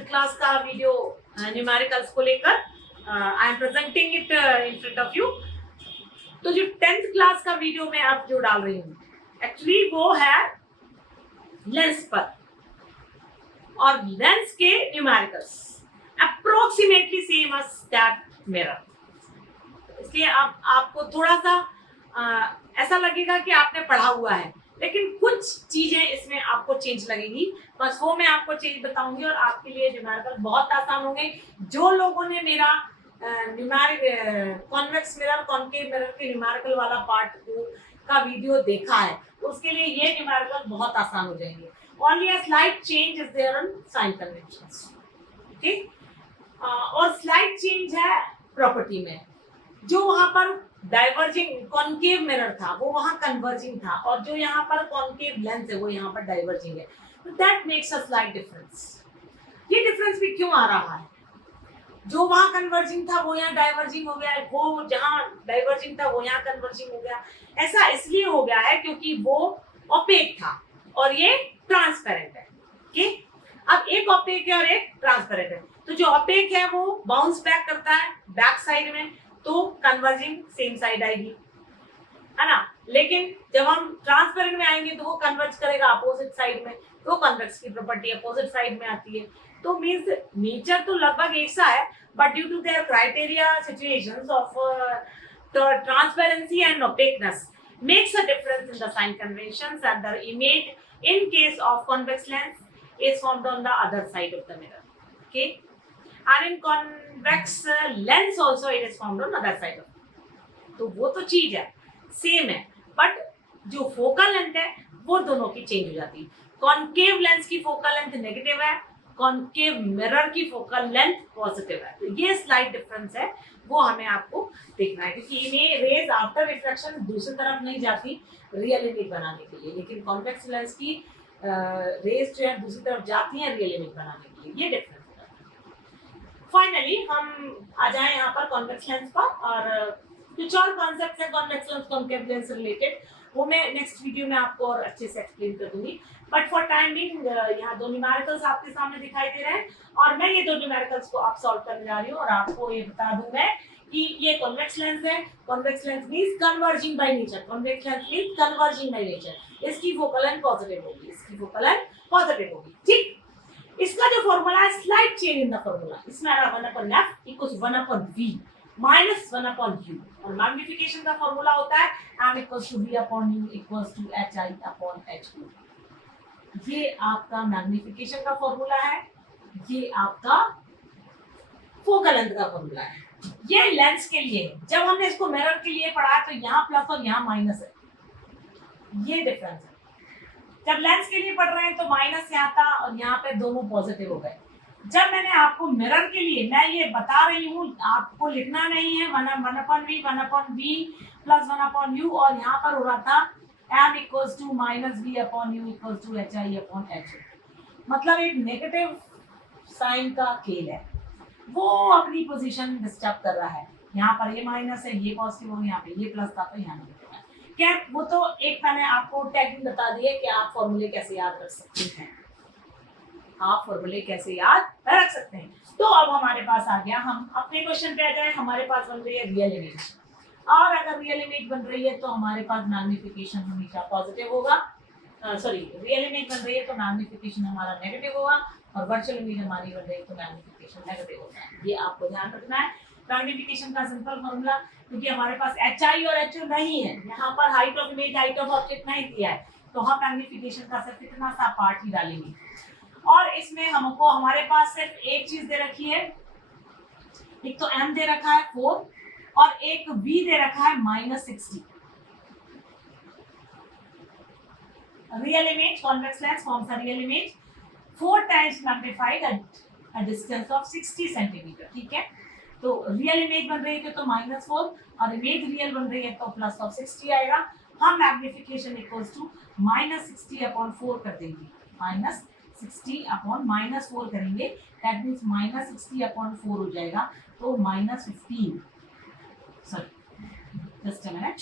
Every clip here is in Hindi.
10th क्लास का वीडियो न्यूमेरिकल्स को लेकर I am presenting it in front of you. तो जो 10th क्लास का वीडियो मैं अब जो डाल रही हूँ एक्चुअली वो है लेंस पर और लेंस के numericals approximately same as that mirror. इसलिए अब आपको थोड़ा सा ऐसा लगेगा कि आपने पढ़ा हुआ है, लेकिन कुछ चीजें इसमें आपको चेंज लगेंगी। बस वो मैं आपको चेंज बताऊंगी और आपके लिए न्यूमेरिकल बहुत आसान होंगे। जो लोगों ने मेरा कॉन्वेक्स मिरर कॉन्केव मिरर के न्यूमेरिकल वाला पार्ट का वीडियो देखा है उसके लिए ये न्यूमेरिकल बहुत आसान हो जाएंगे। Only a slight change is there on sign conventions. Okay, और स्लाइट चेंज है प्रॉपर्टी में। जो वहां पर डाइवर्जिंग कॉन्केव मिरर था वो वहां कन्वर्जिंग था और जो यहाँ पर कॉन्केव लेंस है वो यहाँ पर डाइवर्जिंग है। तो that makes a slight difference. ये डिफरेंस भी क्यों आ रहा है? जो वहां कन्वर्जिंग था वो यहाँ डाइवर्जिंग हो गया है, वो जहां डाइवर्जिंग था वो यहाँ कन्वर्जिंग हो गया। ऐसा इसलिए हो गया है क्योंकि वो ओपेक था और ये ट्रांसपेरेंट है। ओके, अब एक ओपेक है और एक ट्रांसपेरेंट है। तो जो ओपेक है वो बाउंस बैक करता है बैक साइड में, तो कन्वर्जिंग सेम साइड आएगी, है ना। लेकिन जब हम ट्रांसपेरेंट में आएंगे तो वो कन्वर्ज करेगा अपोजिट साइड में, तो कन्वेक्स की प्रॉपर्टी अपोजिट साइड में आती है। तो मींस नेचर तो लगभग एक सा है, but due to their criteria situations of transparency and opaqueness makes a difference in the sign conventions, and the image in case of convex lens is formed on the other side of the mirror. Okay, and in convex lens also it is formed on other side of it. तो वो तो चीज है सेम है, बट जो फोकल लेंथ है वो दोनों की चेंज हो जाती है। कॉन्केव लेंस की फोकल लेंथ नेगेटिव है, कॉन्केव मिरर की फोकल लेंथ पॉजिटिव है। तो ये स्लाइट डिफरेंस है, वो हमें आपको देखना है, क्योंकि इन्हें रेज आफ्टर रिफ्लेक्शन दूसरी तरफ नहीं जाती रियल इमेज बनाने के लिए, लेकिन कॉन्वेक्स लेंस की रेज जो है दूसरी तरफ जाती है रियल इमेज बनाने के लिए। ये डिफरेंस है। फाइनली हम आ जाए यहाँ पर कॉन्वेक्स लेंस पर, और कुछ और कॉन्सेप्ट है कॉन्वेक्स लेंस कॉन्केव लेंस से रिलेटेड, वो मैं नेक्स्ट वीडियो में आपको और अच्छे से एक्सप्लेन कर दूंगी। बट फॉर टाइम बिंग यहाँ दो न्यूमेरिकल्स आपके सामने दिखाई दे रहे हैं और मैं ये दो न्यूमेरिकल्स को आप सॉल्व करने जा रही हूँ और आपको ये बता दूं मैं कि ये कॉन्वेक्स लेंस है। Convex lens means converging by nature, convex lens means converging by nature. इसकी फोकल लेंथ पॉजिटिव होगी, इसकी फोकल लेंथ पॉजिटिव होगी। ठीक, इसका जो फॉर्मूला है slight change in the formula, इसमें आ रहा 1/f equals 1/v minus 1/u, और मैग्निफिकेशन का फॉर्मूला होता है m equals to v upon u equals to hi upon h2। ये आपका मैग्निफिकेशन का फॉर्मूला है, ये आपका फोकल लेंथ का फॉर्मूला है। ये लेंस के लिए, जब हमने इसको मिरर के लिए पढ़ा तो यहाँ प्लस और यहाँ माइनस है, ये डिफरेंस है। जब लेंस के लिए पढ़ रहे हैं तो माइनस यहाँ था और यहाँ पे दोनों पॉजिटिव हो गए। जब मैंने आपको मिरर के लिए मैं ये बता रही हूँ, आपको लिखना नहीं है 1/v 1/v प्लस 1/u, और यहाँ पर हो रहा था m equals to minus v upon u equals to hi upon h। मतलब एक नेगेटिव साइन का खेल है, वो अपनी पोजीशन डिस्टर्ब कर रहा है। यहाँ पर ये माइनस है, ये पॉजिटिव हो, यहाँ पे ये प्लस था तो यहाँ नेगेटिव है। क्या वो तो एक मैंने आपको टेक्निक बता दी है कि आप फॉर्मूले कैसे याद रख सकते हैं, आप फॉर्मूले कैसे याद रख सकते हैं। तो अब हमारे पास आ गया, हम अपने क्वेश्चन पे आ जाए। हमारे पास बन रही है रियल इमेज, और अगर रियल इमेज बन रही है तो हमारे पास मैग्निफिकेशन हमेशा पॉजिटिव होगा। सॉरी, रियल इमेज बन रही है तो मैग्निफिकेशन हमारा नेगेटिव होगा, और वर्चुअल इमेज हमारी बन रही है तो मैग्निफिकेशन नेगेटिव होगा। ये आपको ध्यान रखना है। मैग्निफिकेशन का सिंपल फॉर्मूला, क्योंकि हमारे पास hi और ho नहीं है, यहाँ पर height of image height of object नहीं दिया है, तो हम मैग्निफिकेशन का सिर्फ इतना सा पार्ट ही डालेंगे। और इसमें हमको हमारे पास सिर्फ एक चीज दे रखी है, एक तो m दे रखा है 4 और एक v दे रखा है -60। Real image convex lens forms a real image 4 times magnified at a distance of 60 centimetre. ठीक है, तो रियल इमेज बन रही है तो -4 और इमेज रियल बन रही है तो प्लस ऑफ 60 आएगा। हम मैग्निफिकेशन इक्वल्स टू -60/4 कर देंगे, -60/-4 करेंगे, दैट मींस -60/4 हो जाएगा, तो -15। Sorry, just a minute.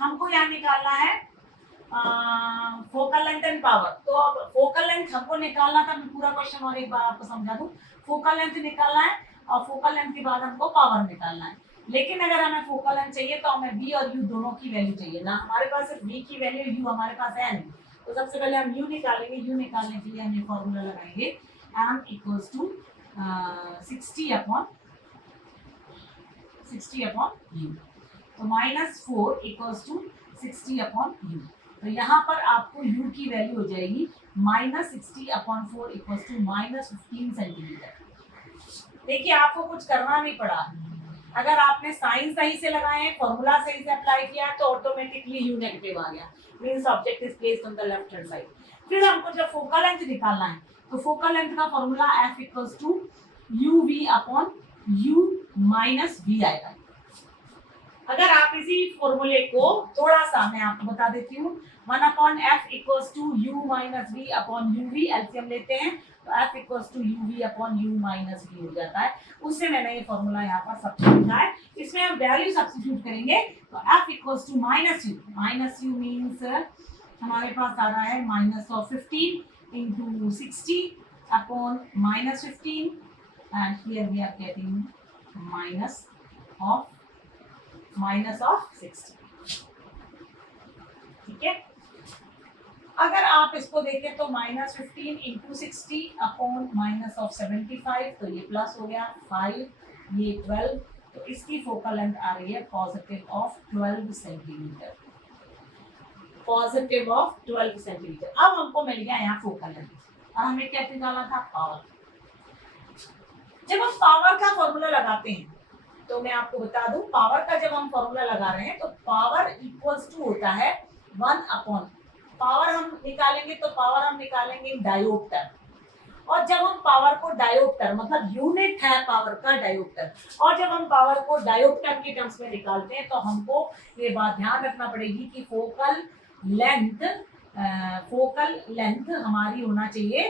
हमको यहाँ निकालना है फोकल लेंथ एंड पावर। तो अब फोकल लेंथ हमको निकालना था, मैं पूरा क्वेश्चन और एक बार आपको समझा दूं। फोकल लेंथ निकालना है और फोकल लेंथ के बाद हमको पावर निकालना है। लेकिन अगर हमें फोकल लेंथ चाहिए तो हमें v और u दोनों की वैल्यू चाहिए ना, हमारे पास सिर्फ v की वैल्यू, u हमारे पास है नहीं। तो सबसे पहले हम u निकालेंगे। u निकालने के लिए हम ये फॉर्मूला लगाएंगे, m equals to 60 upon u। तो -4 इक्वल्स टू 60 अपॉन u। तो यहाँ पर आपको u की वैल्यू हो जाएगी -60 अपॉन 4 इक्वल्स टू -15 सेंटीमीटर। देखिए आपको कुछ करना नहीं पड़ा, अगर आपने साइन सही से लगाए हैं, फॉर्मूला सही से अप्लाई किया है, तो ऑटोमेटिकली u नेगेटिव आ गया, means object is placed on the left hand side. फिर हमको जब फोकल लेंथ निकालना है तो फोकल लेंथ का formula f equals to uv upon u minus v आएगा। अगर आप इसी फॉर्मूले को थोड़ा सा मैं आपको बता देती हूँ, 1 upon f equals to u minus v upon u v, LCM लेते हैं तो f equals to u v upon u minus v हो जाता है। उससे मैंने ये फॉर्मूला यहाँ पर सब्स्टिट्यूट लिखा है, इसमें हम वैल्यू सब्स्टिट्यूट करेंगे तो f equals to minus u means हमारे पास आ रहा है -15 into 60 upon -15 and here we are getting minus of 60। ठीक है, अगर आप इसको देखें तो -15 इंटू 60 अपॉन -75, तो ये प्लस हो गया 5, ये 12, तो इसकी फोकल लेंथ आ रही है positive of 12 centimetre, positive of 12 centimetre. अब हमको मिल गया यहाँ फोकल लेंथ और हमें क्या निकालना था, पावर। जब हम पावर का फॉर्मूला लगाते हैं तो मैं आपको बता दूं, पावर का जब हम फॉर्मूला लगा रहे हैं तो पावर इक्वल्स टू होता है 1 अपॉन, पावर हम निकालेंगे तो पावर हम निकालेंगे डायोप्टर, और जब हम पावर को डायोप्टर मतलब यूनिट है पावर का डायोप्टर, और जब हम पावर को डायोप्टर के टर्म्स में निकालते हैं तो हमको ये बात ध्यान रखना पड़ेगी कि फोकल लेंथ हमारी होना चाहिए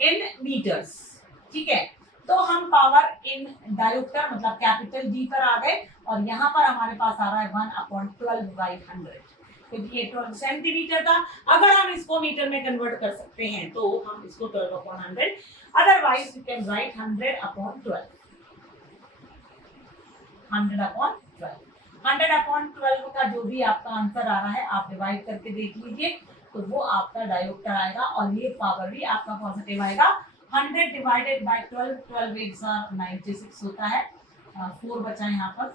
इन मीटर्स। ठीक है, तो हम पावर इन डायोप्टर मतलब कैपिटल डी पर आ गए और यहाँ पर हमारे पास आ रहा है 1/12/100, क्योंकि ये 12 सेंटीमीटर था। अगर हम इसको मीटर में कन्वर्ट कर सकते हैं तो हम इसको 12/100, अदरवाइज यू कैन राइट 100/12, 100/12। 100/12 का जो भी आपका आंसर आ रहा है आप डिवाइड करके देख लीजिए, तो वो आपका डायोप्टर आएगा और ये पावर भी आपका पॉजिटिव आएगा। 100 डिवाइडेड बाय 12, 12 8 96 होता है, 4 बचा यहाँ पर,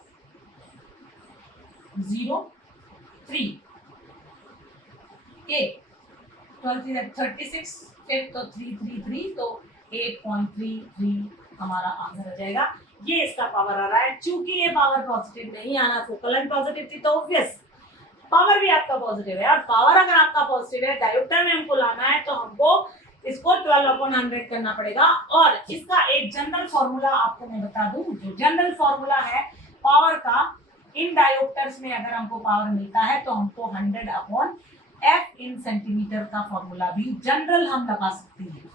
0 3 8, 12 36, फिर तो 3 3 3, तो 8.33 हमारा आंसर आ जाएगा। ये इसका पावर आ रहा है। चूंकि ये पावर पॉजिटिव नहीं आना, फोकल लेंथ पॉजिटिव थी तो ऑब्वियस पावर भी आपका पॉजिटिव है, और पावर अगर आपका पॉजिटिव है, डायोप्टर में हमको लाना है तो हमको इसको 12/100 करना पड़ेगा। और इसका एक जनरल फॉर्मूला आपको मैं बता दूं, जो जनरल फॉर्मूला है पावर का, इन डायोप्टर्स में अगर हमको पावर मिलता है तो हमको 100/f इन सेंटीमीटर का फॉर्मूला भी जनरल हम लगा सकते हैं।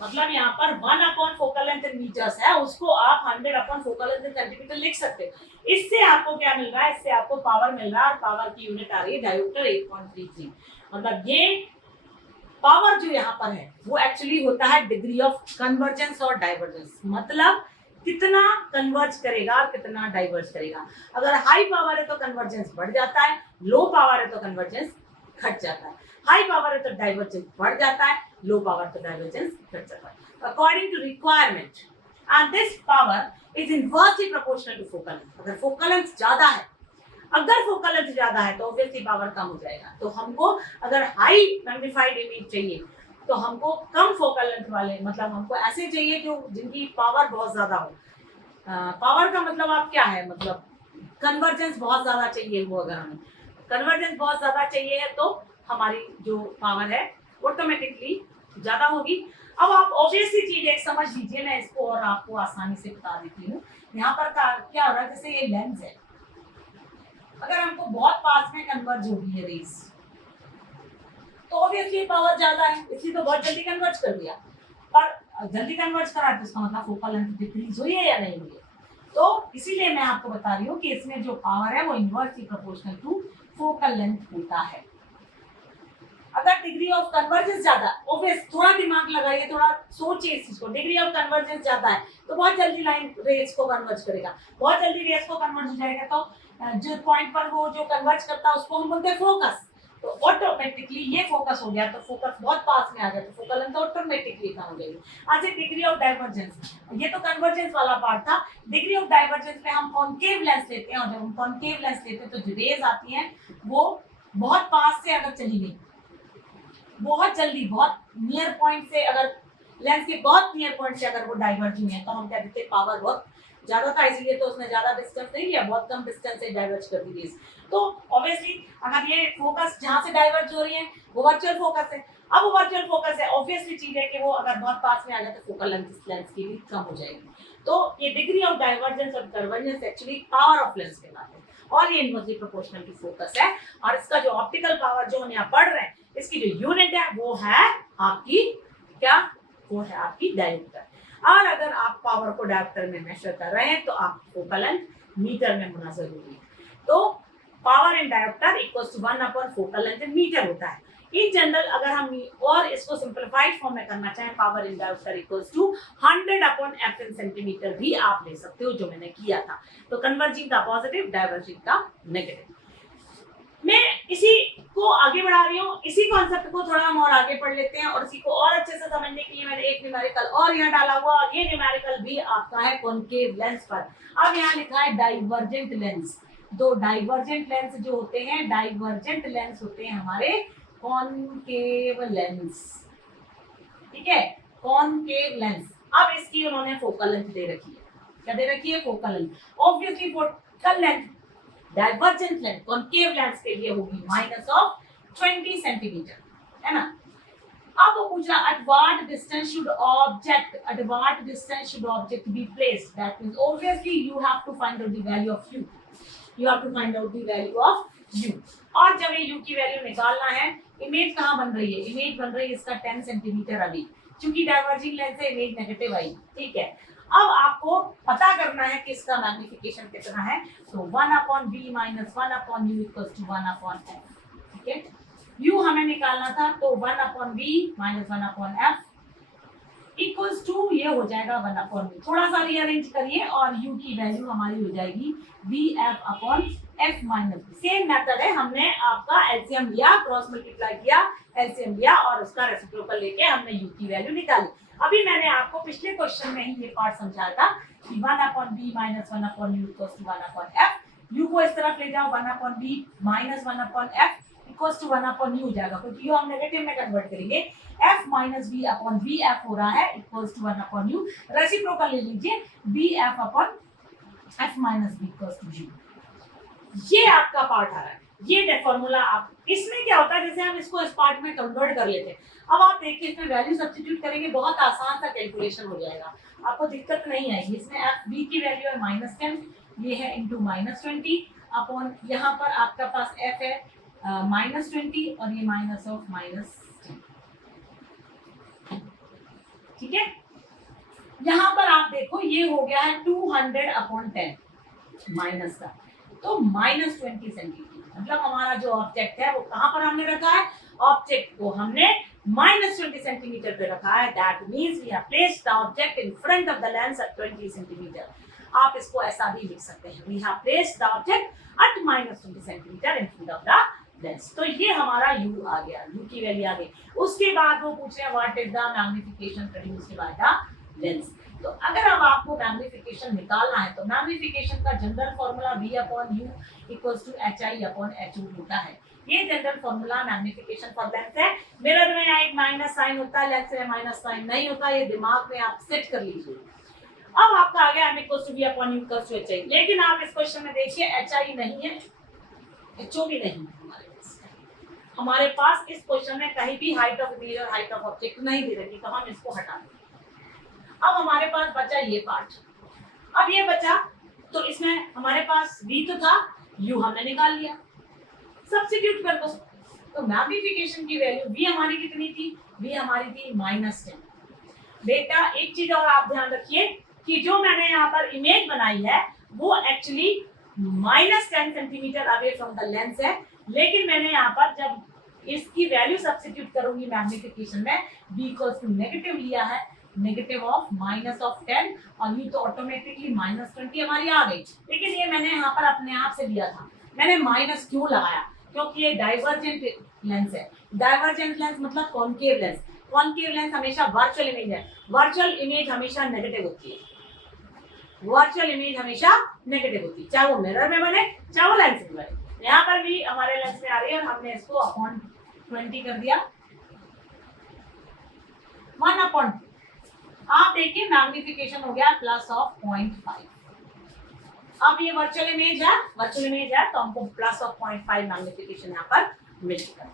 मतलब यहाँ पर 1 फोकल लेंथ इन मीटर्स है, उसको आप 100 फोकल लेंथ इन सेंटीमीटर लिख सकते हैं। इससे आपको क्या मिल रहा है, इससे आपको पावर मिल रहा है, और पावर की यूनिट आ रही है डायोप्टर 8.33। मतलब ये पावर जो यहाँ पर है वो एक्चुअली होता है डिग्री ऑफ कन्वर्जेंस और डाइवर्जेंस, मतलब कितना कन्वर्ज करेगा और कितना डाइवर्ज करेगा। अगर हाई पावर है तो कन्वर्जेंस बढ़ जाता है, लो पावर है तो कन्वर्जेंस घट जाता है, हाई पावर है तो डाइवर्जेंस बढ़ जाता है, लो पावर तो डाइवर्जेंस घट जाता है, according to requirement. And this power is inversely proportional to focal length. अगर फोकल लेंथ ज्यादा है, अगर फोकल लेंथ ज्यादा है तो ऑब्वियसली पावर कम हो जाएगा। तो हमको अगर हाई मैग्नीफाइड इमेज चाहिए तो हमको कम फोकल लेंथ वाले, मतलब हमको ऐसे चाहिए जो जिनकी पावर बहुत ज्यादा हो। पावर का मतलब आप क्या है, मतलब कन्वर्जेंस बहुत ज्यादा चाहिए वो, अगर हमें कन्वर्जेंस बहुत ज्यादा चाहिए है तो हमारी जो पावर है ऑटोमेटिकली ज्यादा होगी। अब आप ऑब्वियसली चीज एक समझ लीजिए, मैं इसको और आपको आसानी से बता देती हूँ। यहाँ पर क्या हो रहा है, जैसे ये लेंस है, अगर हमको बहुत पास में कन्वर्ज होगी है रेस, तो ऑब्वियसली पावर ज्यादा है, इसलिए तो बहुत जल्दी कन्वर्ज कर दिया। पर जल्दी कन्वर्ज करा तो इसका मतलब फोकल लेंथ डिक्रीज हुई है या नहीं हुई है। तो इसीलिए मैं आपको बता रही हूँ कि इसमें जो पावर है वो inversely proportional to focal length होता है। अगर डिग्री ऑफ कन्वर्जेंस ज्यादा, ऑब्वियस थोड़ा दिमाग लगाइए, थोड़ा सोचिए इस चीज को, डिग्री ऑफ कन्वर्जेंस ज्यादा है तो बहुत जल्दी लाइन रेस को कन्वर्ज करेगा, बहुत जल्दी रेस को कन्वर्ज हो जाएगा। तो जो पॉइंट पर वो जो कन्वर्ज करता है उसको हम बोलते हैं फोकस। तो ऑटोमेटिकली ये फोकस हो गया, तो फोकस बहुत पास में आ गया, तो फोकल लेंथ ऑटोमेटिकली कम हो जाएगी। अच्छा, डिग्री ऑफ डाइवर्जेंस, ये तो कन्वर्जेंस वाला पार्ट था। डिग्री ऑफ डाइवर्जेंस में हम कॉनकेव लेंस लेते हैं, और जब हम कॉनकेव लेंस लेते हैं तो जो रेज आती हैं वो बहुत पास से अगर चली गई, बहुत जल्दी, बहुत नियर पॉइंट से, अगर लेंस के बहुत नियर पॉइंट से अगर वो डाइवर्ज हुई है तो हम क्या कहते हैं पावर बहुत ज्यादा था, इसलिए तो उसने ज्यादा डिस्टेंस नहीं लिया, बहुत कम डिस्टेंस से डाइवर्ज कर दी रेज। तो ऑब्वियसली अगर ये फोकस जहां से डाइवर्ज हो रही है वो वर्चुअल फोकस है, अब वो वर्चुअल फोकस है, ऑब्वियसली चीज है कि वो अगर बहुत पास में आ जाए तो फोकल लेंथ की भी कम हो जाएगी। तो ये डिग्री ऑफ डाइवर्जेंस और convergence actually power of lens कहलाते हैं, और ये इनवर्सली प्रोपोर्शनल टू फोकस है। और इसका जो ऑप्टिकल पावर जो हम यहाँ पढ़ रहे हैं, इसकी जो यूनिट है वो है आपकी क्या, वो है आपकी डायोप्टर। और अगर आप पावर को डायोप्टर में मेजर कर रहे हैं तो आप फोकल लेंथ मीटर में होना जरूरी है। तो power in dioptre equals to 1 upon focal length in metre होता है। इन जनरल अगर हम और इसको सिंपलीफाइड फॉर्म में करना चाहें, power in dioptre equals to 100 upon f in centimetre भी आप ले सकते हो, जो मैंने किया था। तो कन्वर्जिंग का पॉजिटिव, डाइवर्जिंग का नेगेटिव। मैं इसी को आगे बढ़ा रही हूँ, इसी कॉन्सेप्ट को थोड़ा हम और आगे पढ़ लेते हैं, और इसी को और अच्छे से समझने के लिए मैंने एक न्यूमेरिकल और यहाँ डाला हुआ, और ये न्यूमेरिकल भी आपका है कॉनकेव लेंस पर। अब यहाँ लिखा है डाइवर्जेंट लेंस। दो डाइवर्जेंट लेंस जो होते हैं, डाइवर्जेंट लेंस होते हैं हमारे कॉनकेव लेंस, ठीक है, कॉनकेव लेंस। अब इसकी उन्होंने फोकल लेंथ दे रखी है, क्या दे रखी है, focal length. Obviously focal length divergent length concave lens के लिए होगी -20 सेंटीमीटर, है ना। अब वो पूछ रहा at what distance should object be placed, that means obviously you have to find out the value of u, you have to find out the value of u। और जब ये u की वैल्यू निकालना है, इमेज कहाँ बन रही है, इमेज बन रही है इसका 10 सेंटीमीटर अभी, क्योंकि डाइवर्जिंग लेंस से इमेज नेगेटिव आई, ठीक है। अब आपको पता करना है कि इसका मैग्निफिकेशन कितना है, तो 1 upon v minus 1 upon u equals to 1 upon f, ठीक है। u हमें निकालना था, तो 1 upon v minus 1 upon f equals to ये हो जाएगा 1 अपॉन v। थोड़ा सा रीअरेंज करिए और u की वैल्यू हमारी हो जाएगी vf upon f minus v। Same method है, हमने आपका एलसीएम लिया, क्रॉस मल्टीप्लाई किया, एलसीएम लिया और उसका रेसिप्रोकल लेके हमने u की वैल्यू निकाली। अभी मैंने आपको पिछले क्वेश्चन में ही ये पार्ट समझाया था कि 1 upon v minus 1 upon u equals to 1 upon f। u को इस तरफ ले जाओ, 1 upon v minus 1 upon f equals to 1 upon u हो जाएगा, क्योंकि u हम नेगेटिव में कन्वर्ट करेंगे। f minus v upon vf हो रहा है equals to 1 upon u। Reciprocal ले लीजिए, vf upon f minus v equals to u। ये आपका पार्ट आ रहा है, ये फॉर्मूला। आप इसमें क्या होता है, जैसे हम इसको इस पार्ट में कन्वर्ट कर लेते हैं। अब आप देखिए इसमें वैल्यू सब्स्टिट्यूट करेंगे, बहुत आसान सा कैलकुलेशन हो जाएगा, आपको दिक्कत नहीं आएगी। इसमें v की वैल्यू है -10, ये है इंटू -20 अपॉन, यहाँ पर आपका पास f है -20 और ये माइनस ऑफ -10, ठीक है। यहाँ पर आप देखो ये हो गया है 200 अपॉन 10 माइनस का, तो -20 सेंटीमीटर। मतलब हमारा जो ऑब्जेक्ट है वो कहाँ पर हमने रखा है, ऑब्जेक्ट को हमने -20 सेंटीमीटर पे रखा है। That means we have placed the object in front of the lens at 20 centimetre. आप इसको ऐसा भी लिख सकते हैं, we have placed the object at -20 centimetre in front of the lens. तो ये हमारा u आ गया, u की वैल्यू आ गई। उसके बाद वो पूछ रहे हैं what is the magnification produced by the lens. तो अगर अब आपको मैग्निफिकेशन निकालना है तो मैग्निफिकेशन का general formula v upon u equals to hi upon h होता है। ये general formula magnification for lens है। मिरर में यहाँ एक माइनस साइन होता है, लेंस में माइनस साइन नहीं होता, ये दिमाग में आप सेट कर लीजिए। अब आपका आ गया m equals to v upon u equals to hi। लेकिन आप इस क्वेश्चन में देखिए hi नहीं है, ho भी नहीं है हमारे पास इस क्वेश्चन में कहीं भी हाइट ऑफ इमेज और हाइट ऑफ ऑब्जेक्ट नहीं दे रखी, तो हम इसको हटा देंगे। अब हमारे पास बचा ये पार्ट, अब ये बचा, तो इसमें हमारे पास v तो था, u हमने निकाल लिया, सब्स्टिट्यूट कर दो। तो मैग्निफिकेशन की वैल्यू v हमारी कितनी थी, v हमारी थी -10। बेटा एक चीज और आप ध्यान रखिए कि जो मैंने यहाँ पर इमेज बनाई है वो actually -10 centimetre away from the lens है, लेकिन मैंने यहाँ पर जब इसकी वैल्यू सब्स्टिट्यूट करूंगी मैग्निफिकेशन में, b इक्वल्स टू नेगेटिव लिया है, नेगेटिव ऑफ माइनस ऑफ 10 और ये तो ऑटोमेटिकली माइनस 20 हमारी आ गई। लेकिन ये मैंने यहाँ पर अपने आप से दिया था, मैंने माइनस क्यों लगाया, क्योंकि ये डाइवर्जेंट लेंस है। डाइवर्जेंट लेंस मतलब कॉनकेव लेंस, कॉनकेव लेंस हमेशा वर्चुअल इमेज है, वर्चुअल इमेज हमेशा नेगेटिव होती है, वर्चुअल इमेज हमेशा नेगेटिव होती है, चाहे वो मिरर में बने चाहे वो लेंस में बने। यहाँ पर भी हमारे लेंस में आ रही है और हमने इसको अपॉन 20 कर दिया, 1/2। आप देखिए मैग्निफिकेशन हो गया प्लस ऑफ 0.5। अब ये वर्चुअल इमेज है तो हमको प्लस ऑफ 0.5 मैग्निफिकेशन यहाँ पर मिलेगा।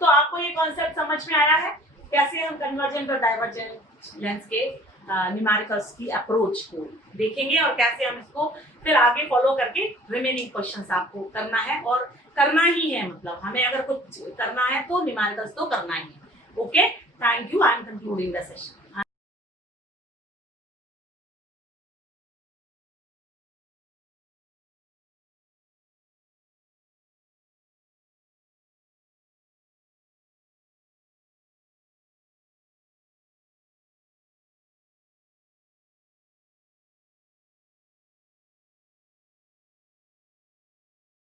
तो आपको ये कॉन्सेप्ट समझ में आया है कैसे हम कन्वर्जेंट और डाइवर्जेंट लेंस के न्यूमेरिकल्स की अप्रोच को देखेंगे और कैसे हम इसको फिर आगे फॉलो करके रिमेनिंग क्वेश्चंस आपको करना है, और करना ही है, मतलब हमें अगर कुछ करना है तो न्यूमेरिकल्स तो करना ही है। Okay, thank you, I am concluding the session.